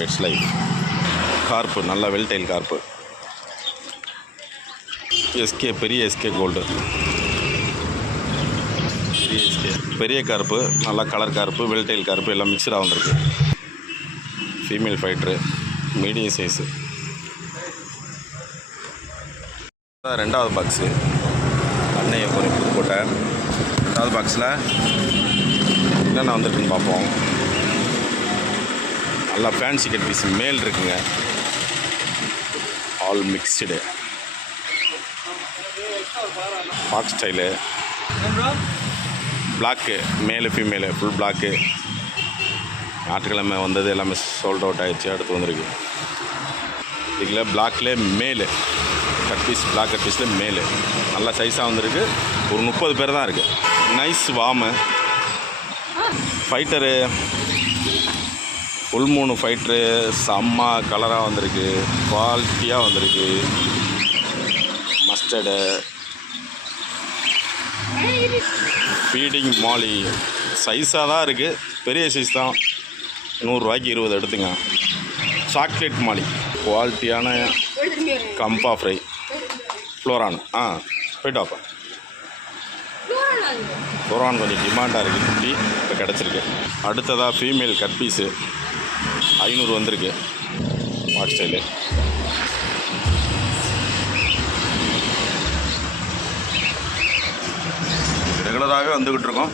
Pets life. Carp நல்ல veiltail carp. எஸ்கே பெரிய எஸ்கே கோல்டு. பெரிய கார்ப்பு, நல்லா கலர் கார்ப்பு, வெல்டைல் கார்ப்பு எல்லாம் மிக்சடாக வந்திருக்கு. Female ஃபைட்ரு, medium size. ரெண்டாவது பாக்ஸு அன்னையை கொஞ்சம் புதுக்கோட்டை. ரெண்டாவது பாக்ஸில் என்னென்ன வந்திருக்குன்னு பார்ப்போம். நல்லா ஃபேன்சி கட் பீஸ் மேல் இருக்குங்க, all mixed. Box style, black, male female full black. ஞாயிற்றுக்கிழமை வந்தது எல்லாமே சோல்ட் அவுட் ஆகிடுச்சு. அடுத்து வந்திருக்கு இதில் பிளாக்லேயே மேலு கட் பீஸ், பிளாக் கட் பீஸில் மேலு நல்லா சைஸாக வந்திருக்கு. ஒரு 30 பேர் தான் இருக்குது. நைஸ் வாமு ஃபைட்டரு, ஃபுல் மூணு ஃபைட்ரு, செம்ம கலராக வந்திருக்கு, குவாலிட்டியாக வந்திருக்கு. மஸ்டர்டு ஃபீடிங் மாலி சைஸாக தான் இருக்குது, பெரிய சைஸ் தான். 100 ரூபாய்க்கு 20 எடுத்துங்க. சாக்லேட் மாலி குவாலிட்டியான கம்பா ஃப்ரை. ஃப்ளோரான் போய்ட்டு வாப்பா. ஃப்ளோரான் கொஞ்சம் டிமாண்டாக இருக்குது, குட்டி இப்போ கிடச்சிருக்கு. அடுத்ததாக ஃபீமேல் கட் பீஸு 500 வந்திருக்கு. வாட் ஸ்டைலு ரெகுலராகவே வந்துக்கிட்டு இருக்கோம்.